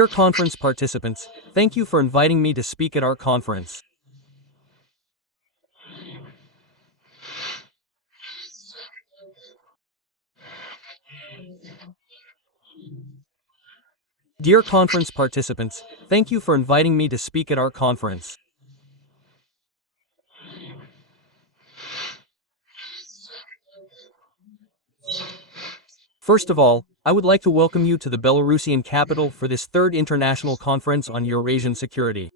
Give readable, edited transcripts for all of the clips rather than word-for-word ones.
Dear conference participants, thank you for inviting me to speak at our conference. Dear conference participants, thank you for inviting me to speak at our conference. First of all, I would like to welcome you to the Belarusian capital for this third international conference on Eurasian security.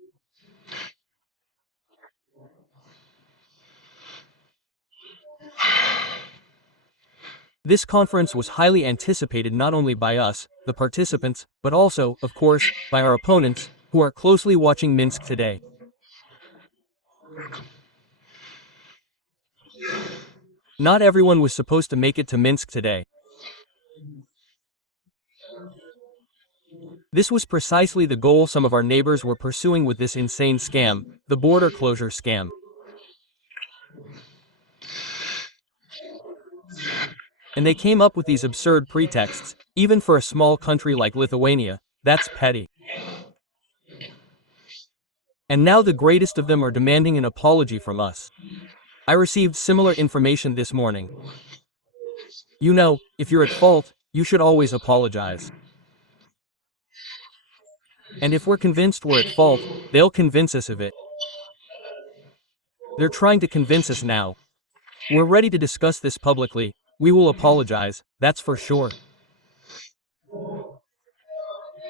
This conference was highly anticipated not only by us, the participants, but also, of course, by our opponents, who are closely watching Minsk today. Not everyone was supposed to make it to Minsk today. This was precisely the goal some of our neighbors were pursuing with this insane scam, the border closure scam. And they came up with these absurd pretexts, even for a small country like Lithuania. That's petty. And now the greatest of them are demanding an apology from us. I received similar information this morning. You know, if you're at fault, you should always apologize. And if we're convinced we're at fault, they'll convince us of it. They're trying to convince us now. We're ready to discuss this publicly. We will apologize, that's for sure.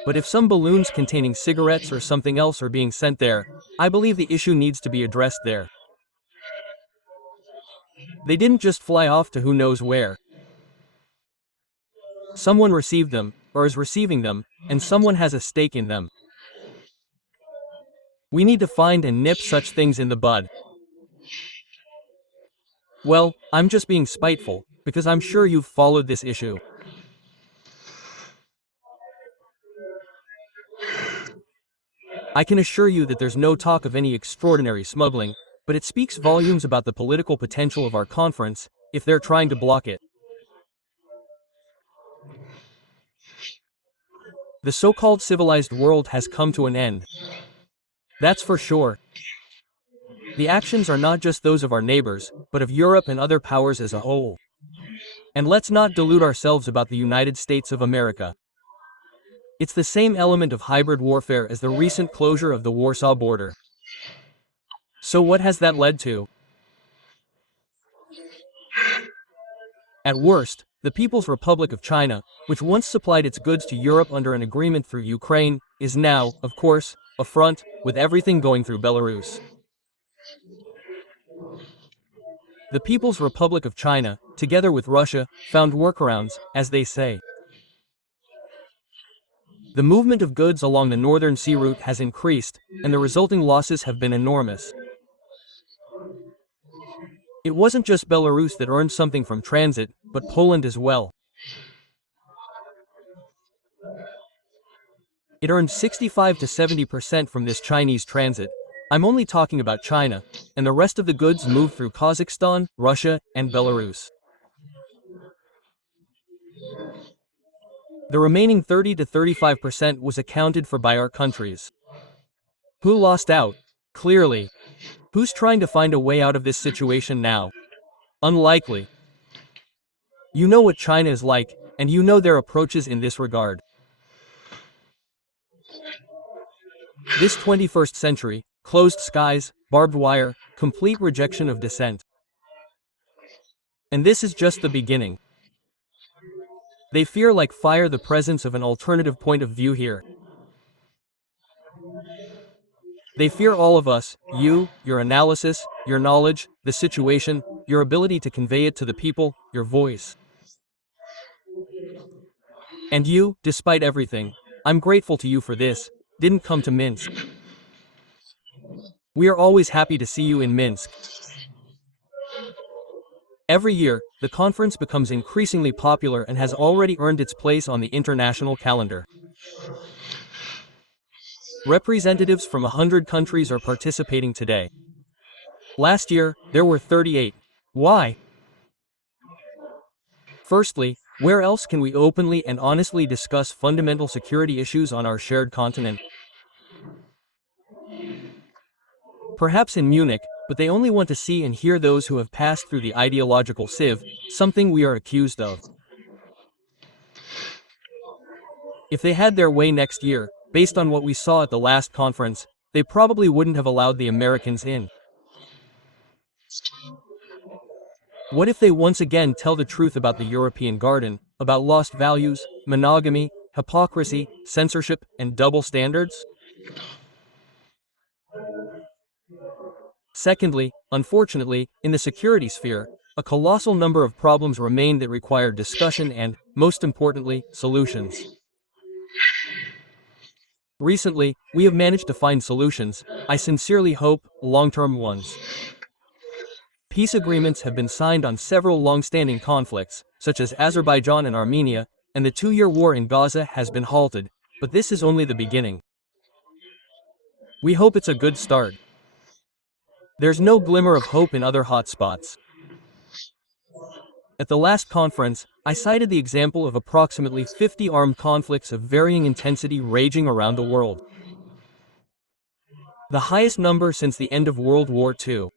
But if some balloons containing cigarettes or something else are being sent there, I believe the issue needs to be addressed there. They didn't just fly off to who knows where. Someone received them, or is receiving them, and someone has a stake in them. We need to find and nip such things in the bud. Well, I'm just being spiteful, because I'm sure you've followed this issue. I can assure you that there's no talk of any extraordinary smuggling, but it speaks volumes about the political potential of our conference, if they're trying to block it. The so-called civilized world has come to an end. That's for sure. The actions are not just those of our neighbors, but of Europe and other powers as a whole. And let's not delude ourselves about the United States of America. It's the same element of hybrid warfare as the recent closure of the Warsaw border. So what has that led to? At worst, the People's Republic of China, which once supplied its goods to Europe under an agreement through Ukraine, is now, of course, a front, with everything going through Belarus. The People's Republic of China, together with Russia, found workarounds, as they say. The movement of goods along the Northern Sea route has increased, and the resulting losses have been enormous. It wasn't just Belarus that earned something from transit, but Poland as well. It earned 65 to 70% from this Chinese transit. I'm only talking about China, and the rest of the goods moved through Kazakhstan, Russia, and Belarus. The remaining 30 to 35% was accounted for by our countries. Who lost out? Clearly. Who's trying to find a way out of this situation now? Unlikely. You know what China is like, and you know their approaches in this regard. This 21st century, closed skies, barbed wire, complete rejection of dissent. And this is just the beginning. They fear like fire the presence of an alternative point of view here. They fear all of us, you, your analysis, your knowledge, the situation, your ability to convey it to the people, your voice. And you, despite everything, I'm grateful to you for this, didn't come to Minsk. We are always happy to see you in Minsk. Every year, the conference becomes increasingly popular and has already earned its place on the international calendar. Representatives from 100 countries are participating today. Last year, there were 38. Why? Firstly, Where else can we openly and honestly discuss fundamental security issues on our shared continent? Perhaps in Munich, but they only want to see and hear those who have passed through the ideological sieve, something we are accused of. If they had their way next year, based on what we saw at the last conference, they probably wouldn't have allowed the Americans in. What if they once again tell the truth about the European garden, about lost values, monogamy, hypocrisy, censorship, and double standards? Secondly, unfortunately, in the security sphere, a colossal number of problems remain that require discussion and, most importantly, solutions. Recently, we have managed to find solutions, I sincerely hope, long-term ones. Peace agreements have been signed on several long-standing conflicts, such as Azerbaijan and Armenia, and the two-year war in Gaza has been halted, but this is only the beginning. We hope it's a good start. There's no glimmer of hope in other hotspots. At the last conference, I cited the example of approximately 50 armed conflicts of varying intensity raging around the world. The highest number since the end of World War II.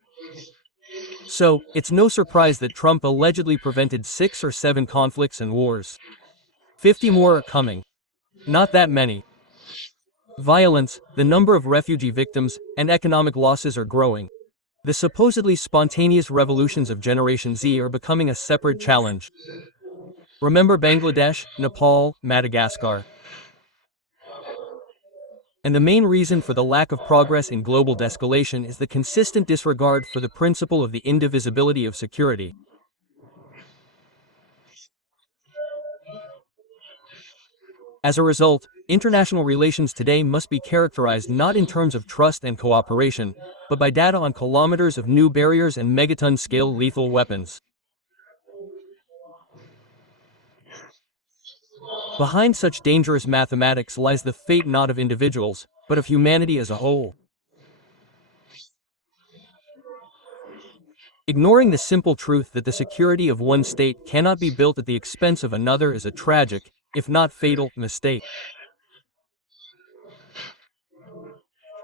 So, it's no surprise that Trump allegedly prevented 6 or 7 conflicts and wars. 50 more are coming. Not that many. Violence, the number of refugee victims, and economic losses are growing. The supposedly spontaneous revolutions of Generation Z are becoming a separate challenge. Remember Bangladesh, Nepal, Madagascar. And the main reason for the lack of progress in global de-escalation is the consistent disregard for the principle of the indivisibility of security. As a result, international relations today must be characterized not in terms of trust and cooperation, but by data on kilometers of new barriers and megaton-scale lethal weapons. Behind such dangerous mathematics lies the fate not of individuals, but of humanity as a whole. Ignoring the simple truth that the security of one state cannot be built at the expense of another is a tragic, if not fatal, mistake.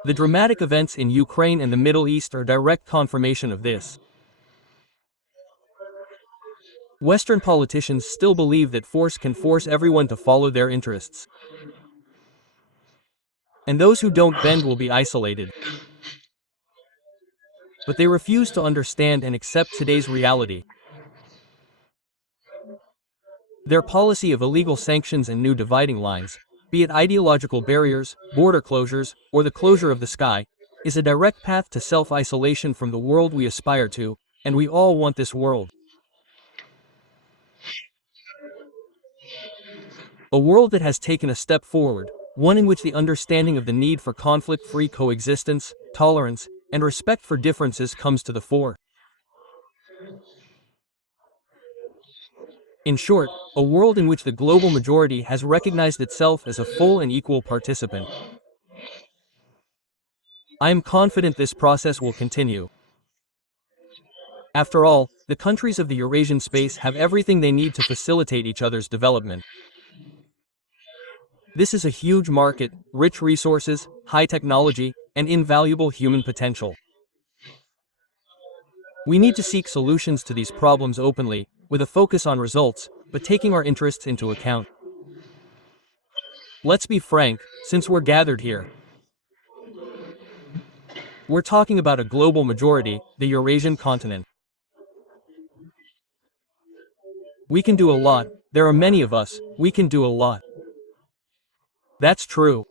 The dramatic events in Ukraine and the Middle East are direct confirmation of this. Western politicians still believe that force can force everyone to follow their interests. And those who don't bend will be isolated. But they refuse to understand and accept today's reality. Their policy of illegal sanctions and new dividing lines, be it ideological barriers, border closures, or the closure of the sky, is a direct path to self-isolation from the world we aspire to, and we all want this world. A world that has taken a step forward, one in which the understanding of the need for conflict-free coexistence, tolerance, and respect for differences comes to the fore. In short, a world in which the global majority has recognized itself as a full and equal participant. I am confident this process will continue. After all, the countries of the Eurasian space have everything they need to facilitate each other's development. This is a huge market, rich resources, high technology, and invaluable human potential. We need to seek solutions to these problems openly, with a focus on results, but taking our interests into account. Let's be frank, since we're gathered here. We're talking about a global majority, the Eurasian continent. We can do a lot, there are many of us, we can do a lot. That's true.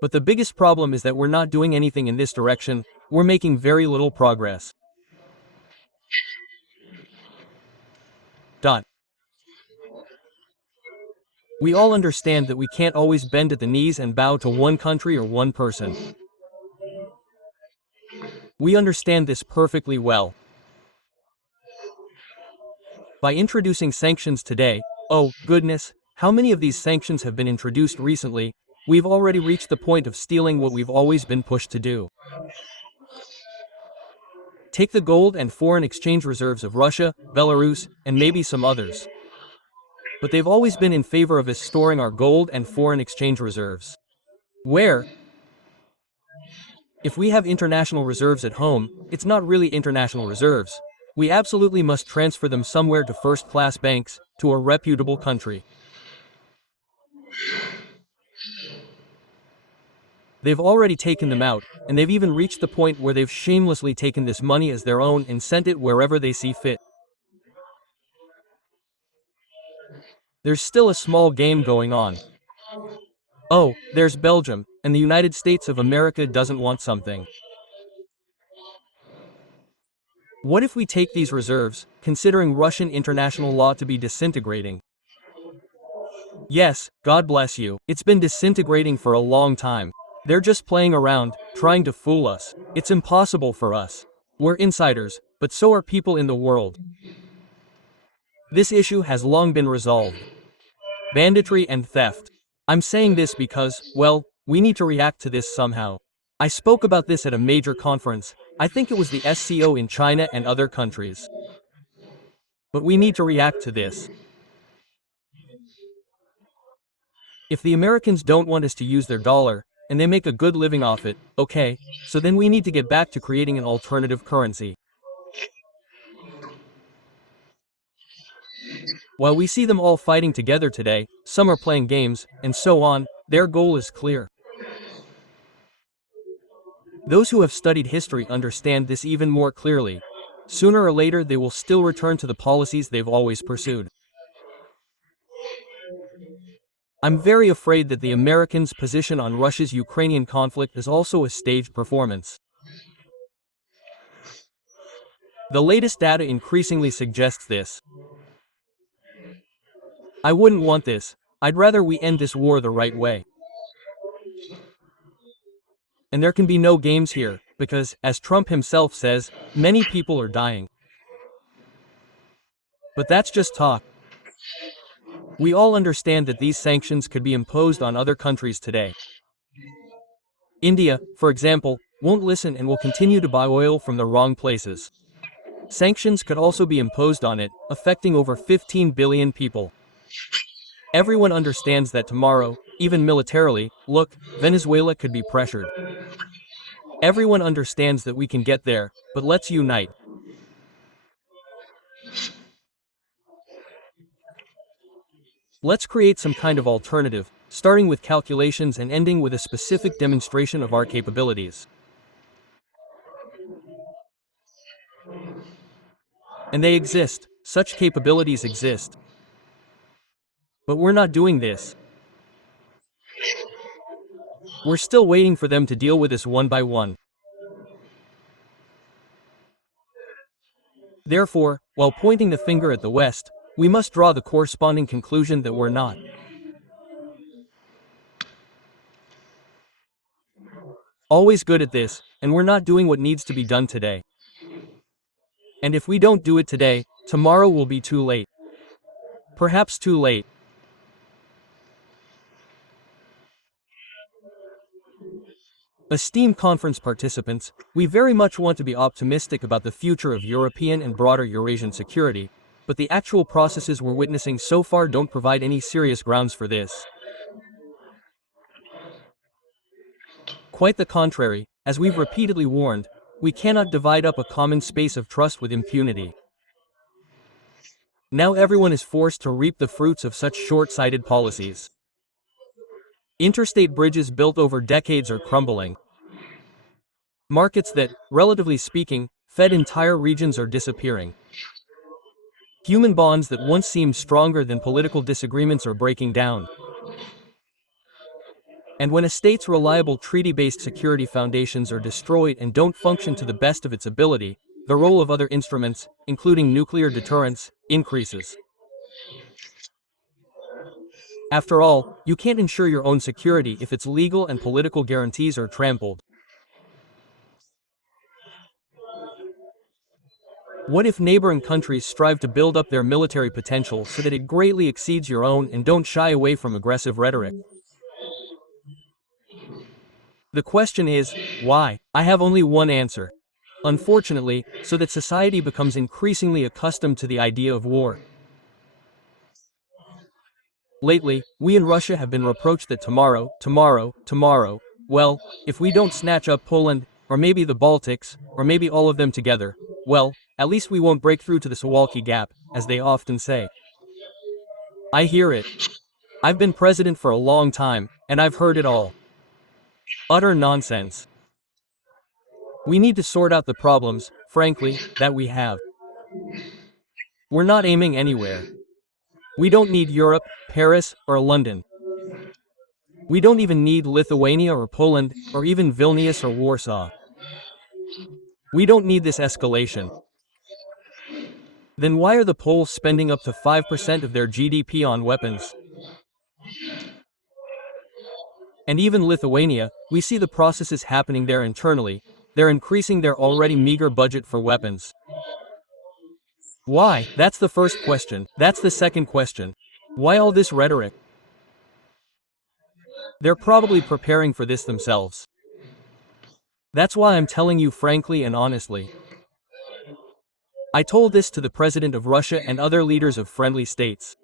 But the biggest problem is that we're not doing anything in this direction, we're making very little progress. We all understand that we can't always bend at the knees and bow to one country or one person. We understand this perfectly well. By introducing sanctions today, oh, goodness, how many of these sanctions have been introduced recently, we've already reached the point of stealing what we've always been pushed to do. Take the gold and foreign exchange reserves of Russia, Belarus, and maybe some others. But they've always been in favor of us storing our gold and foreign exchange reserves. Where? If we have international reserves at home, it's not really international reserves. We absolutely must transfer them somewhere to first-class banks, to a reputable country. They've already taken them out, and they've even reached the point where they've shamelessly taken this money as their own and sent it wherever they see fit. There's still a small game going on. Oh, there's Belgium, and the United States of America doesn't want something. What if we take these reserves, considering Russian international law to be disintegrating? Yes, God bless you, it's been disintegrating for a long time. They're just playing around, trying to fool us. It's impossible for us. We're insiders, but so are people in the world. This issue has long been resolved. Banditry and theft. I'm saying this because, well, we need to react to this somehow. I spoke about this at a major conference. I think it was the SCO in China and other countries. But we need to react to this. If the Americans don't want us to use their dollar, and they make a good living off it, okay, so then we need to get back to creating an alternative currency. While we see them all fighting together today, some are playing games, and so on, their goal is clear. Those who have studied history understand this even more clearly. Sooner or later they will still return to the policies they've always pursued. I'm very afraid that the Americans' position on Russia's Ukrainian conflict is also a staged performance. The latest data increasingly suggests this. I wouldn't want this. I'd rather we end this war the right way. And there can be no games here, because, as Trump himself says, many people are dying. But that's just talk. We all understand that these sanctions could be imposed on other countries today. India, for example, won't listen and will continue to buy oil from the wrong places. Sanctions could also be imposed on it, affecting over 15 billion people. Everyone understands that tomorrow, even militarily, look, Venezuela could be pressured. Everyone understands that we can get there, but let's unite. Let's create some kind of alternative, starting with calculations and ending with a specific demonstration of our capabilities. And they exist, such capabilities exist. But we're not doing this. We're still waiting for them to deal with us one by one. Therefore, while pointing the finger at the West, we must draw the corresponding conclusion that we're not. Always good at this, and we're not doing what needs to be done today. And if we don't do it today, tomorrow will be too late. Perhaps too late. Esteemed conference participants, we very much want to be optimistic about the future of European and broader Eurasian security, but the actual processes we're witnessing so far don't provide any serious grounds for this. Quite the contrary, as we've repeatedly warned, we cannot divide up a common space of trust with impunity. Now everyone is forced to reap the fruits of such short-sighted policies. Interstate bridges built over decades are crumbling. Markets that, relatively speaking, fed entire regions are disappearing. Human bonds that once seemed stronger than political disagreements are breaking down. And when a state's reliable treaty-based security foundations are destroyed and don't function to the best of its ability, the role of other instruments, including nuclear deterrence, increases. After all, you can't ensure your own security if its legal and political guarantees are trampled. What if neighboring countries strive to build up their military potential so that it greatly exceeds your own and don't shy away from aggressive rhetoric? The question is, why? I have only one answer. Unfortunately, so that society becomes increasingly accustomed to the idea of war. Lately, we in Russia have been reproached that tomorrow, well, if we don't snatch up Poland, or maybe the Baltics, or maybe all of them together, well, at least we won't break through to the Suwalki Gap, as they often say. I hear it. I've been president for a long time, and I've heard it all. Utter nonsense. We need to sort out the problems, frankly, that we have. We're not aiming anywhere. We don't need Europe, Paris, or London. We don't even need Lithuania or Poland, or even Vilnius or Warsaw. We don't need this escalation. Then why are the Poles spending up to 5% of their GDP on weapons? And even Lithuania, we see the processes happening there internally. They're increasing their already meager budget for weapons. Why? That's the first question. That's the second question. Why all this rhetoric? They're probably preparing for this themselves. That's why I'm telling you frankly and honestly. I told this to the president of Russia and other leaders of friendly states.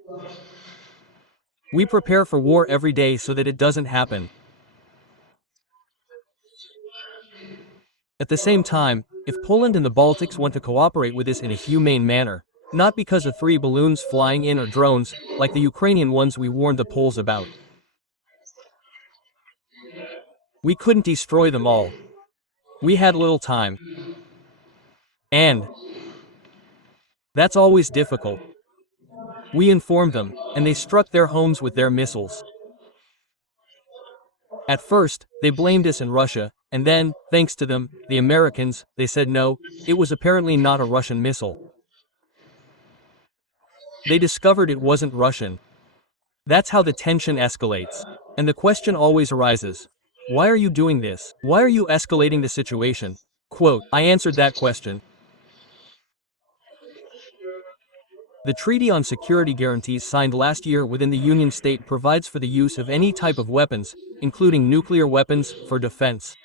We prepare for war every day so that it doesn't happen. At the same time, if Poland and the Baltics want to cooperate with us in a humane manner, not because of 3 balloons flying in or drones, like the Ukrainian ones we warned the Poles about. We couldn't destroy them all. We had little time. And that's always difficult. We informed them, and they struck their homes with their missiles. At first, they blamed us in Russia, and then, thanks to them, the Americans, they said no, it was apparently not a Russian missile. They discovered it wasn't Russian. That's how the tension escalates. And the question always arises. Why are you doing this? Why are you escalating the situation? Quote, I answered that question. The Treaty on Security Guarantees signed last year within the Union State provides for the use of any type of weapons, including nuclear weapons, for defense.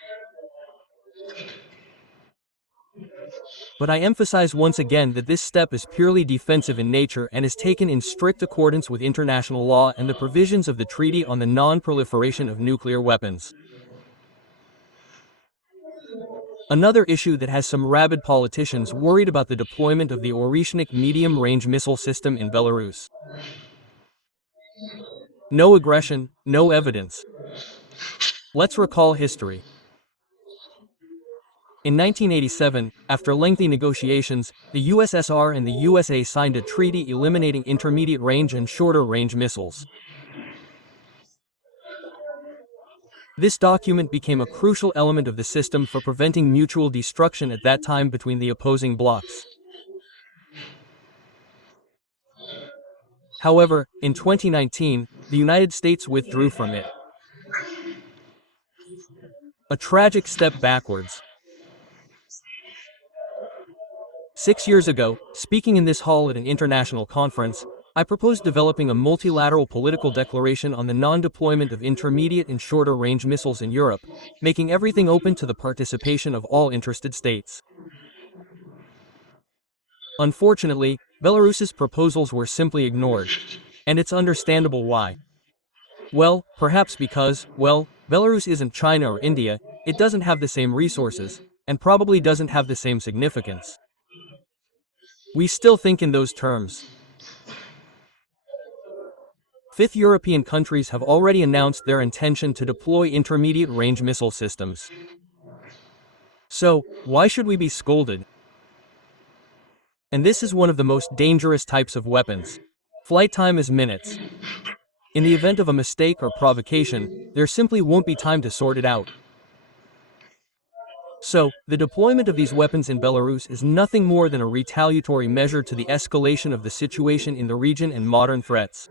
But I emphasize once again that this step is purely defensive in nature and is taken in strict accordance with international law and the provisions of the Treaty on the Non-Proliferation of Nuclear Weapons. Another issue that has some rabid politicians worried about the deployment of the Oreshnik medium-range missile system in Belarus. No aggression, no evidence. Let's recall history. In 1987, after lengthy negotiations, the USSR and the USA signed a treaty eliminating intermediate-range and shorter-range missiles. This document became a crucial element of the system for preventing mutual destruction at that time between the opposing blocs. However, in 2019, the United States withdrew from it. A tragic step backwards. 6 years ago, speaking in this hall at an international conference, I proposed developing a multilateral political declaration on the non-deployment of intermediate and shorter-range missiles in Europe, making everything open to the participation of all interested states. Unfortunately, Belarus's proposals were simply ignored. And it's understandable why. Well, perhaps because, well, Belarus isn't China or India, it doesn't have the same resources, and probably doesn't have the same significance. We still think in those terms. 5th European countries have already announced their intention to deploy intermediate-range missile systems. So, why should we be scolded? And this is one of the most dangerous types of weapons. Flight time is minutes. In the event of a mistake or provocation, there simply won't be time to sort it out. So, the deployment of these weapons in Belarus is nothing more than a retaliatory measure to the escalation of the situation in the region and modern threats.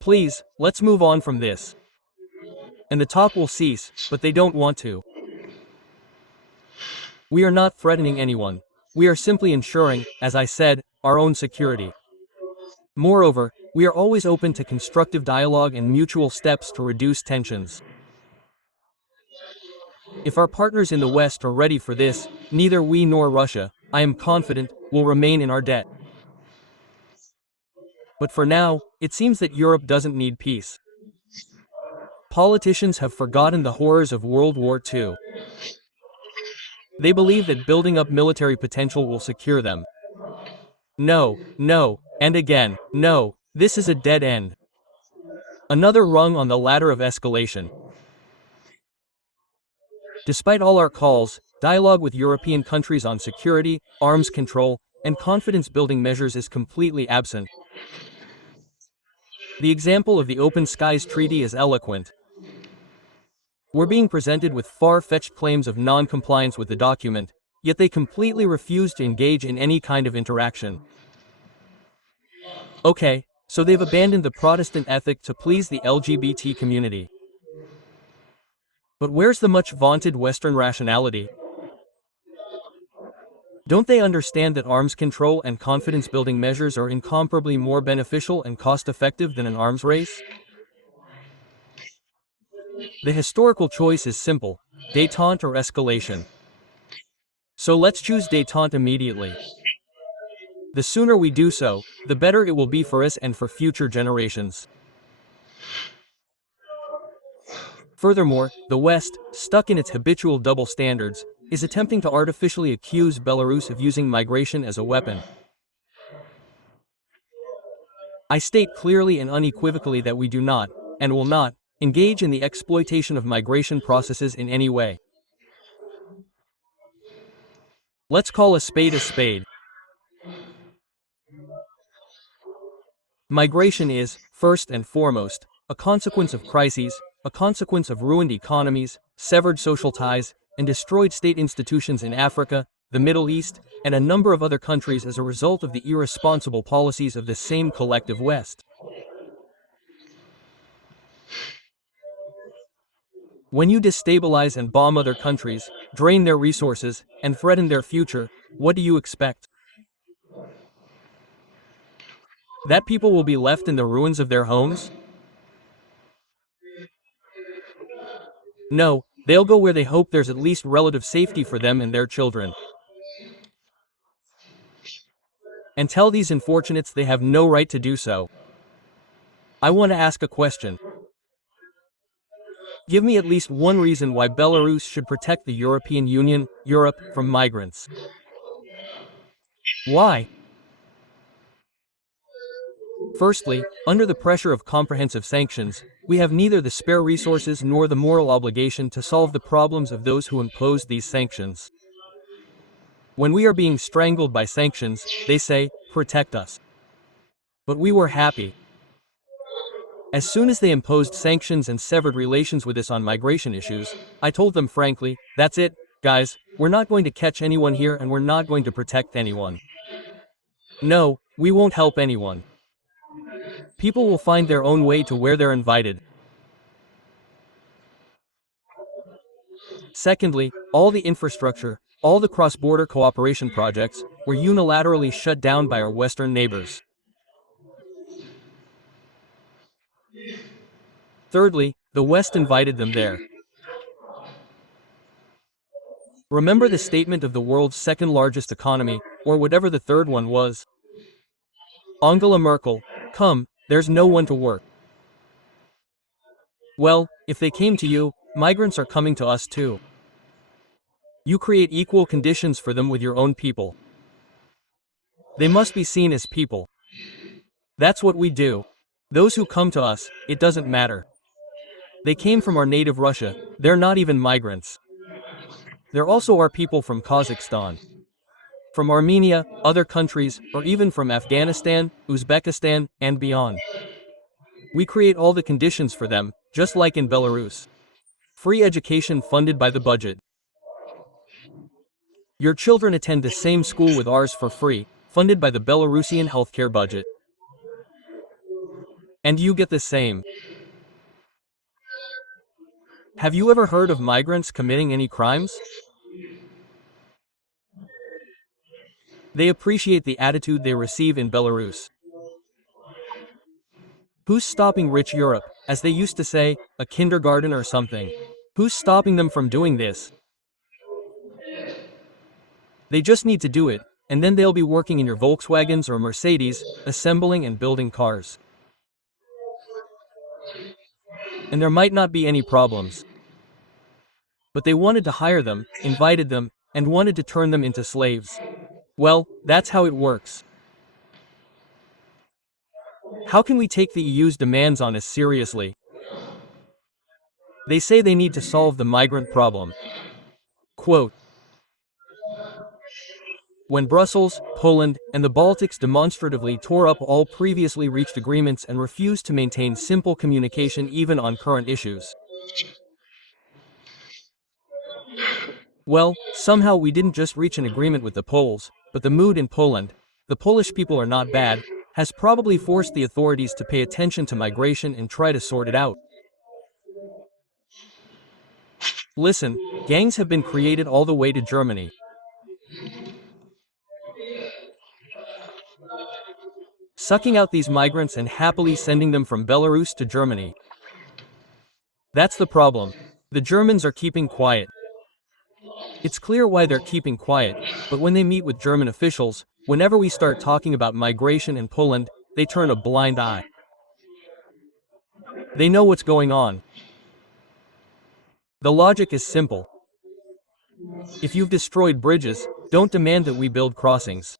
Please, let's move on from this. And the talk will cease, but they don't want to. We are not threatening anyone. We are simply ensuring, as I said, our own security. Moreover, we are always open to constructive dialogue and mutual steps to reduce tensions. If our partners in the West are ready for this, neither we nor Russia, I am confident, will remain in our debt. But for now, it seems that Europe doesn't need peace. Politicians have forgotten the horrors of World War II. They believe that building up military potential will secure them. No, no, and again, no, this is a dead end. Another rung on the ladder of escalation. Despite all our calls, dialogue with European countries on security, arms control, and confidence-building measures is completely absent. The example of the Open Skies Treaty is eloquent. We're being presented with far-fetched claims of non-compliance with the document, yet they completely refuse to engage in any kind of interaction. Okay, so they've abandoned the Protestant ethic to please the LGBT community. But where's the much vaunted Western rationality? Don't they understand that arms control and confidence-building measures are incomparably more beneficial and cost-effective than an arms race? The historical choice is simple: détente or escalation. So let's choose détente immediately. The sooner we do so, the better it will be for us and for future generations. Furthermore, the West, stuck in its habitual double standards, is attempting to artificially accuse Belarus of using migration as a weapon. I state clearly and unequivocally that we do not, and will not, engage in the exploitation of migration processes in any way. Let's call a spade a spade. Migration is, first and foremost, a consequence of crises, a consequence of ruined economies, severed social ties, and destroyed state institutions in Africa, the Middle East, and a number of other countries as a result of the irresponsible policies of the same collective West. When you destabilize and bomb other countries, drain their resources, and threaten their future, what do you expect? That people will be left in the ruins of their homes? No, they'll go where they hope there's at least relative safety for them and their children. And tell these unfortunates they have no right to do so. I want to ask a question. Give me at least one reason why Belarus should protect the European Union, Europe, from migrants. Why? Firstly, under the pressure of comprehensive sanctions, we have neither the spare resources nor the moral obligation to solve the problems of those who imposed these sanctions. When we are being strangled by sanctions, they say, protect us. But we were happy. As soon as they imposed sanctions and severed relations with us on migration issues, I told them frankly, that's it, guys, we're not going to catch anyone here and we're not going to protect anyone. No, we won't help anyone. People will find their own way to where they're invited. Secondly, all the infrastructure, all the cross-border cooperation projects, were unilaterally shut down by our Western neighbors. Thirdly, the West invited them there. Remember the statement of the world's second-largest economy, or whatever the third one was? Angela Merkel, come, there's no one to work. Well, if they came to you, migrants are coming to us too. You create equal conditions for them with your own people. They must be seen as people. That's what we do. Those who come to us, it doesn't matter. They came from our native Russia, they're not even migrants. They're also our people from Kazakhstan, from Armenia, other countries, or even from Afghanistan, Uzbekistan, and beyond. We create all the conditions for them, just like in Belarus. Free education funded by the budget. Your children attend the same school with ours for free, funded by the Belarusian healthcare budget. And you get the same. Have you ever heard of migrants committing any crimes? They appreciate the attitude they receive in Belarus. Who's stopping rich Europe, as they used to say, a kindergarten or something? Who's stopping them from doing this? They just need to do it, and then they'll be working in your Volkswagens or Mercedes, assembling and building cars. And there might not be any problems. But they wanted to hire them, invited them, and wanted to turn them into slaves. Well, that's how it works. How can we take the EU's demands on us seriously? They say they need to solve the migrant problem. Quote, when Brussels, Poland, and the Baltics demonstratively tore up all previously reached agreements and refused to maintain simple communication even on current issues. Well, somehow we didn't just reach an agreement with the Poles, but the mood in Poland, the Polish people are not bad, has probably forced the authorities to pay attention to migration and try to sort it out. Listen, gangs have been created all the way to Germany. Sucking out these migrants and happily sending them from Belarus to Germany. That's the problem. The Germans are keeping quiet. It's clear why they're keeping quiet, but when they meet with German officials, whenever we start talking about migration in Poland, they turn a blind eye. They know what's going on. The logic is simple. If you've destroyed bridges, don't demand that we build crossings.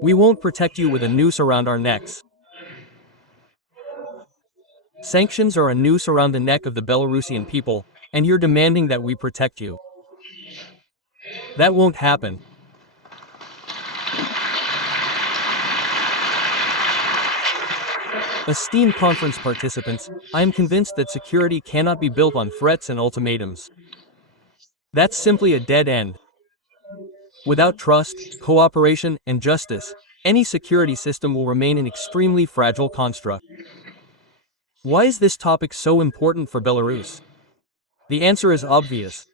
We won't protect you with a noose around our necks. Sanctions are a noose around the neck of the Belarusian people, and you're demanding that we protect you. That won't happen. Esteemed conference participants, I am convinced that security cannot be built on threats and ultimatums. That's simply a dead end. Without trust, cooperation, and justice, any security system will remain an extremely fragile construct. Why is this topic so important for Belarus? The answer is obvious.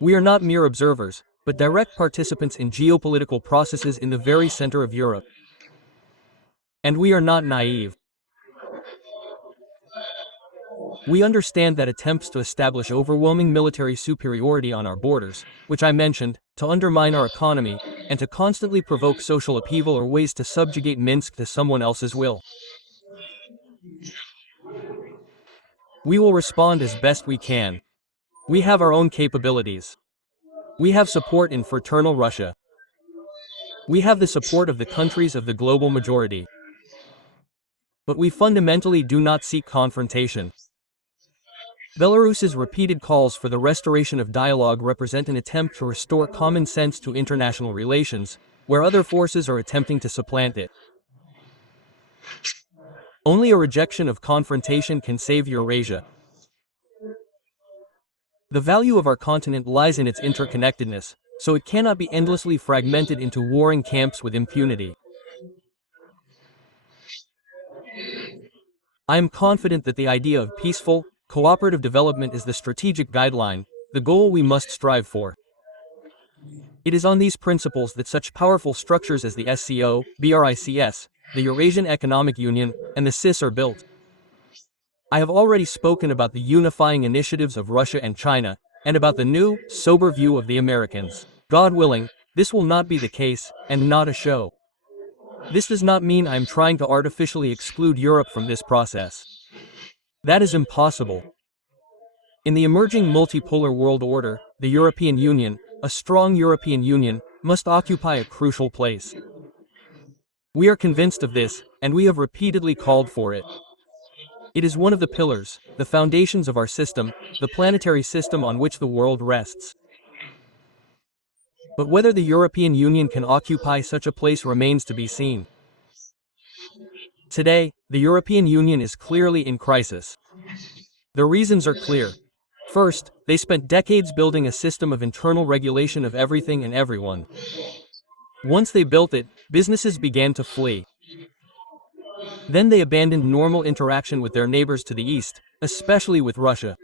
We are not mere observers, but direct participants in geopolitical processes in the very center of Europe. And we are not naive. We understand that attempts to establish overwhelming military superiority on our borders, which I mentioned, to undermine our economy, and to constantly provoke social upheaval are ways to subjugate Minsk to someone else's will. We will respond as best we can. We have our own capabilities. We have support in fraternal Russia. We have the support of the countries of the global majority. But we fundamentally do not seek confrontation. Belarus's repeated calls for the restoration of dialogue represent an attempt to restore common sense to international relations, where other forces are attempting to supplant it. Only a rejection of confrontation can save Eurasia. The value of our continent lies in its interconnectedness, so it cannot be endlessly fragmented into warring camps with impunity. I am confident that the idea of peaceful, cooperative development is the strategic guideline, the goal we must strive for. It is on these principles that such powerful structures as the SCO, BRICS, the Eurasian Economic Union, and the CIS are built. I have already spoken about the unifying initiatives of Russia and China, and about the new, sober view of the Americans. God willing, this will not be the case, and not a show. This does not mean I am trying to artificially exclude Europe from this process. That is impossible. In the emerging multipolar world order, the European Union, a strong European Union, must occupy a crucial place. We are convinced of this, and we have repeatedly called for it. It is one of the pillars, the foundations of our system, the planetary system on which the world rests. But whether the European Union can occupy such a place remains to be seen. Today, the European Union is clearly in crisis. The reasons are clear. First, they spent decades building a system of internal regulation of everything and everyone. Once they built it, businesses began to flee. Then they abandoned normal interaction with their neighbors to the east, especially with Russia.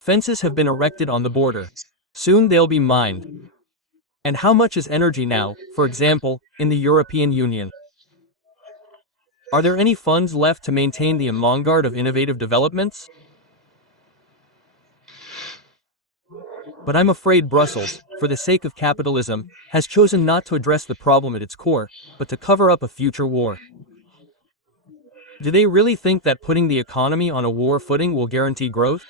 Fences have been erected on the border. Soon they'll be mined. And how much is energy now, for example, in the European Union? Are there any funds left to maintain the avant-garde of innovative developments? But I'm afraid Brussels, for the sake of capitalism, has chosen not to address the problem at its core, but to cover up a future war. Do they really think that putting the economy on a war footing will guarantee growth?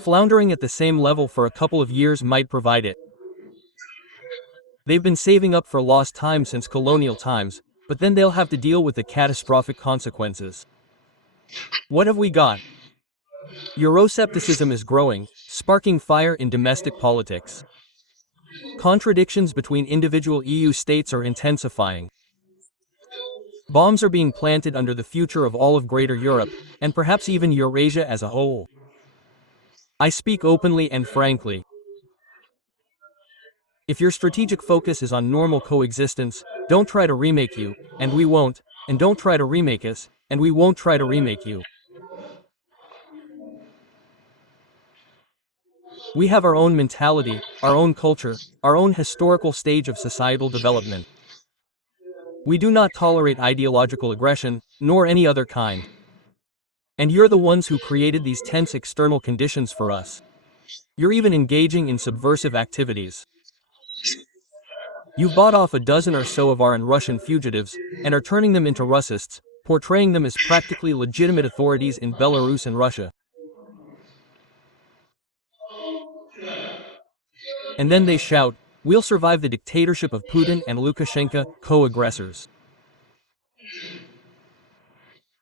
Floundering at the same level for a couple of years might provide it. They've been saving up for lost time since colonial times, but then they'll have to deal with the catastrophic consequences. What have we got? Euroscepticism is growing, sparking fire in domestic politics. Contradictions between individual EU states are intensifying. Bombs are being planted under the future of all of Greater Europe, and perhaps even Eurasia as a whole. I speak openly and frankly. If your strategic focus is on normal coexistence, don't try to remake you, and we won't, and don't try to remake us, and we won't try to remake you. We have our own mentality, our own culture, our own historical stage of societal development. We do not tolerate ideological aggression, nor any other kind. And you're the ones who created these tense external conditions for us. You're even engaging in subversive activities. You've bought off a dozen or so of our Russian fugitives, and are turning them into Russists, portraying them as practically legitimate authorities in Belarus and Russia. And then they shout, "We'll survive the dictatorship of Putin and Lukashenko, co-aggressors."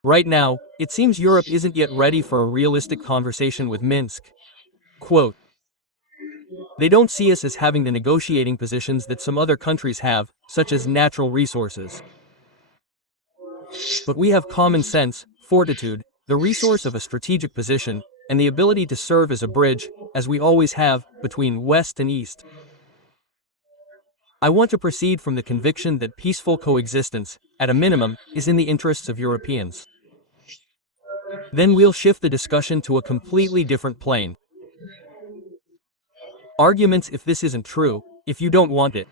Right now, it seems Europe isn't yet ready for a realistic conversation with Minsk. Quote, "They don't see us as having the negotiating positions that some other countries have, such as natural resources. But we have common sense, fortitude, the resource of a strategic position, and the ability to serve as a bridge, as we always have, between West and East. I want to proceed from the conviction that peaceful coexistence, at a minimum, is in the interests of Europeans. Then we'll shift the discussion to a completely different plane. Arguments if this isn't true, if you don't want it.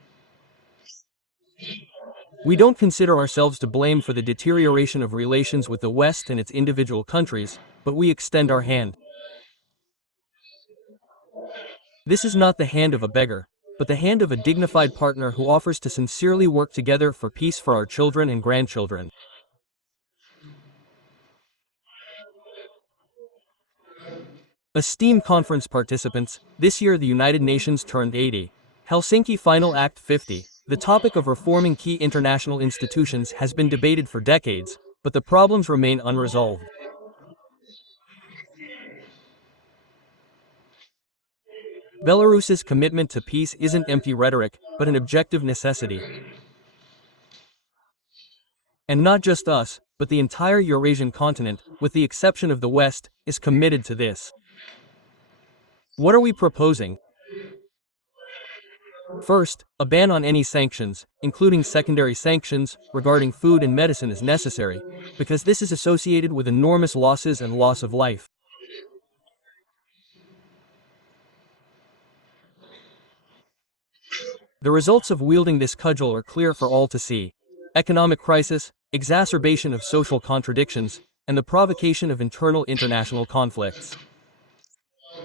We don't consider ourselves to blame for the deterioration of relations with the West and its individual countries, but we extend our hand. This is not the hand of a beggar, but the hand of a dignified partner who offers to sincerely work together for peace for our children and grandchildren." Esteemed conference participants, this year the United Nations turned 80. Helsinki Final Act 50. The topic of reforming key international institutions has been debated for decades, but the problems remain unresolved. Belarus's commitment to peace isn't empty rhetoric, but an objective necessity. And not just us, but the entire Eurasian continent, with the exception of the West, is committed to this. What are we proposing? First, a ban on any sanctions, including secondary sanctions, regarding food and medicine is necessary, because this is associated with enormous losses and loss of life. The results of wielding this cudgel are clear for all to see. Economic crisis, exacerbation of social contradictions, and the provocation of internal international conflicts.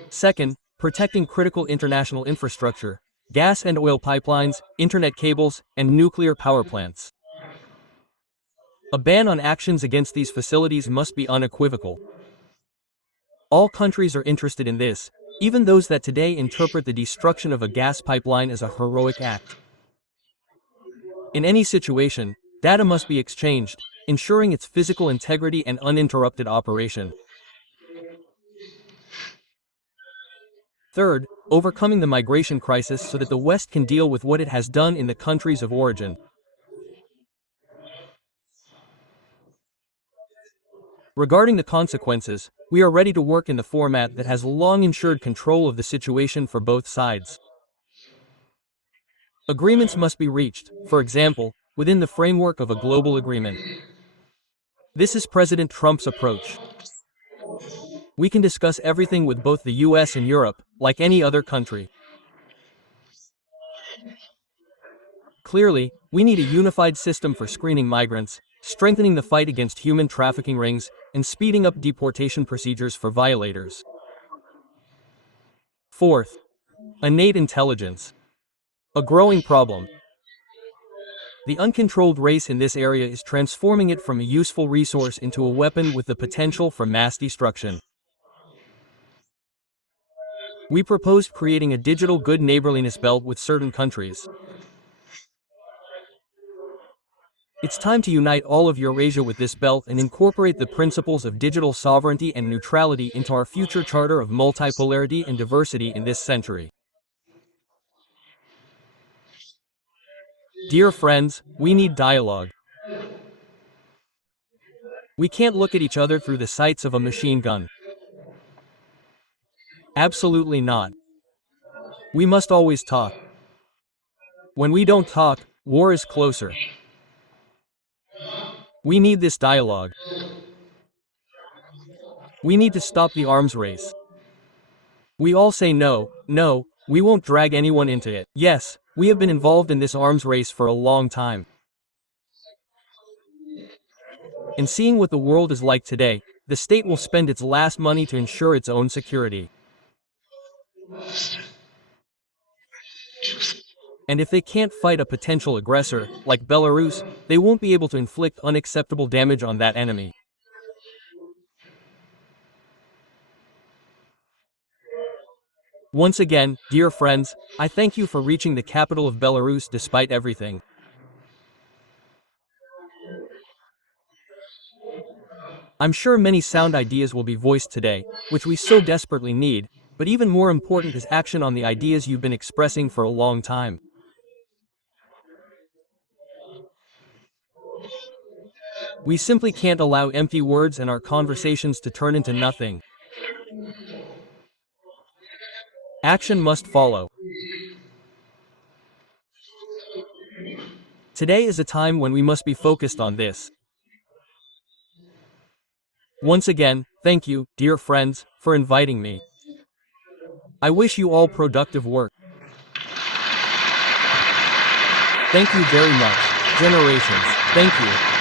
Second, protecting critical international infrastructure, gas and oil pipelines, internet cables, and nuclear power plants. A ban on actions against these facilities must be unequivocal. All countries are interested in this, even those that today interpret the destruction of a gas pipeline as a heroic act. In any situation, data must be exchanged, ensuring its physical integrity and uninterrupted operation. Third, overcoming the migration crisis so that the West can deal with what it has done in the countries of origin. Regarding the consequences, we are ready to work in the format that has long ensured control of the situation for both sides. Agreements must be reached, for example, within the framework of a global agreement. This is President Trump's approach. We can discuss everything with both the US and Europe, like any other country. Clearly, we need a unified system for screening migrants, strengthening the fight against human trafficking rings, and speeding up deportation procedures for violators. Fourth, innate intelligence. A growing problem. The uncontrolled race in this area is transforming it from a useful resource into a weapon with the potential for mass destruction. We proposed creating a digital good neighborliness belt with certain countries. It's time to unite all of Eurasia with this belt and incorporate the principles of digital sovereignty and neutrality into our future charter of multipolarity and diversity in this century. Dear friends, we need dialogue. We can't look at each other through the sights of a machine gun. Absolutely not. We must always talk. When we don't talk, war is closer. We need this dialogue. We need to stop the arms race. We all say no, no, we won't drag anyone into it. Yes, we have been involved in this arms race for a long time. And seeing what the world is like today, the state will spend its last money to ensure its own security. And if they can't fight a potential aggressor, like Belarus, they won't be able to inflict unacceptable damage on that enemy. Once again, dear friends, I thank you for reaching the capital of Belarus despite everything. I'm sure many sound ideas will be voiced today, which we so desperately need, but even more important is action on the ideas you've been expressing for a long time. We simply can't allow empty words and our conversations to turn into nothing. Action must follow. Today is a time when we must be focused on this. Once again, thank you, dear friends, for inviting me. I wish you all productive work. Thank you very much, generations. Thank you.